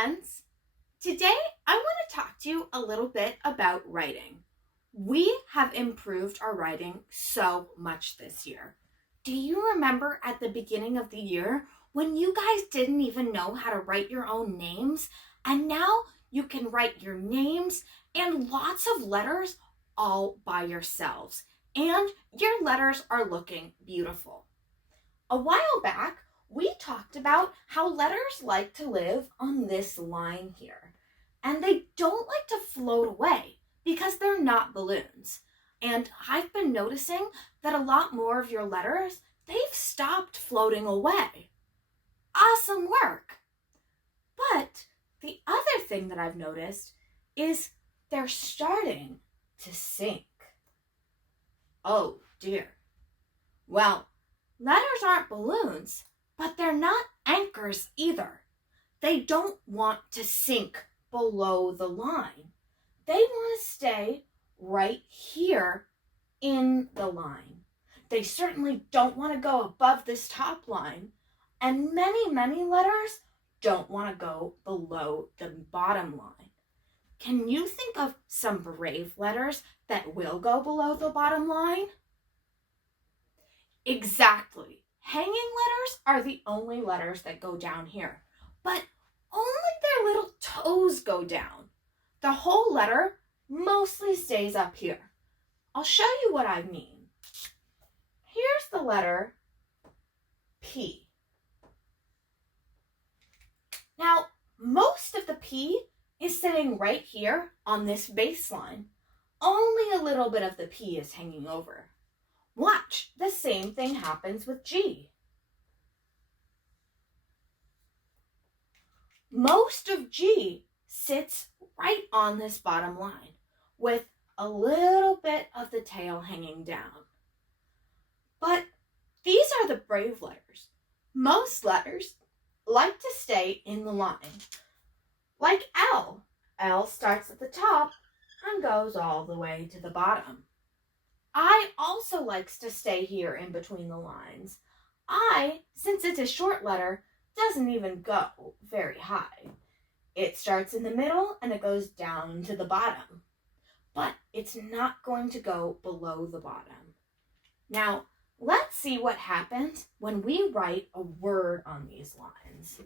friends. Today, I want to talk to you a little bit about writing. We have improved our writing so much this year. Do you remember at the beginning of the year when you guys didn't even know how to write your own names? And now you can write your names and lots of letters all by yourselves. And your letters are looking beautiful. A while back, we talked about how letters like to live on this line here. And they don't like to float away because they're not balloons. And I've been noticing that a lot more of your letters, they've stopped floating away. Awesome work! But the other thing that I've noticed is they're starting to sink. Oh dear. Well, letters aren't balloons, but they're not anchors either. They don't want to sink below the line. They want to stay right here in the line. They certainly don't want to go above this top line, and many letters don't want to go below the bottom line. Can you think of some brave letters that will go below the bottom line? Exactly. Hanging letters are the only letters that go down here, but only their little toes go down. The whole letter mostly stays up here. I'll show you what I mean. Here's the letter P. Now, most of the P is sitting right here on this baseline. Only a little bit of the P is hanging over. Watch, the same thing happens with G. Most of G sits right on this bottom line with a little bit of the tail hanging down. But these are the brave letters. Most letters like to stay in the line. Like L. L starts at the top and goes all the way to the bottom. I also likes to stay here in between the lines. I, since it's a short letter, doesn't even go very high. It starts in the middle and it goes down to the bottom. But it's not going to go below the bottom. Now, let's see what happens when we write a word on these lines.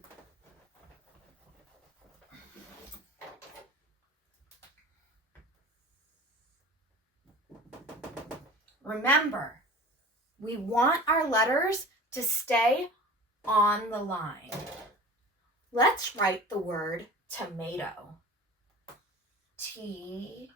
Remember, we want our letters to stay on the line. Let's write the word tomato. T-O-M-A-T-O.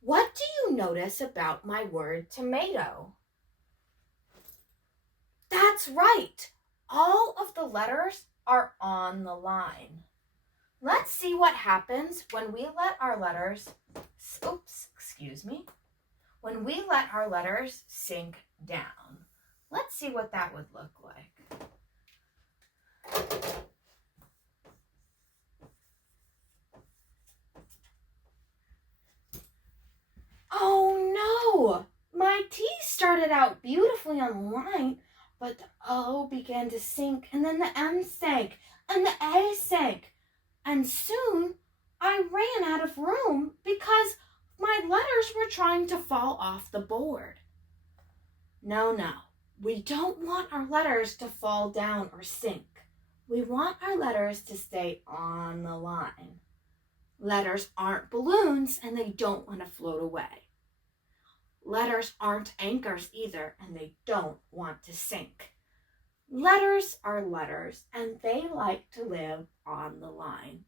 What do you notice about my word tomato? That's right. All of the letters are on the line. Let's see what happens when we let our letters, when we let our letters sink down. Let's see what that would look like. Oh no! My T started out beautifully on the line, but the O began to sink, and then the M sank, and the A sank. And soon, I ran out of room because my letters were trying to fall off the board. No, we don't want our letters to fall down or sink. We want our letters to stay on the line. Letters aren't balloons, and they don't want to float away. Letters aren't anchors either, and they don't want to sink. Letters are letters, and they like to live on the line.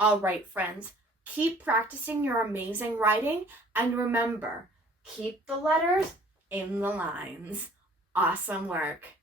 All right, friends, keep practicing your amazing writing, and remember, keep the letters in the lines. Awesome work.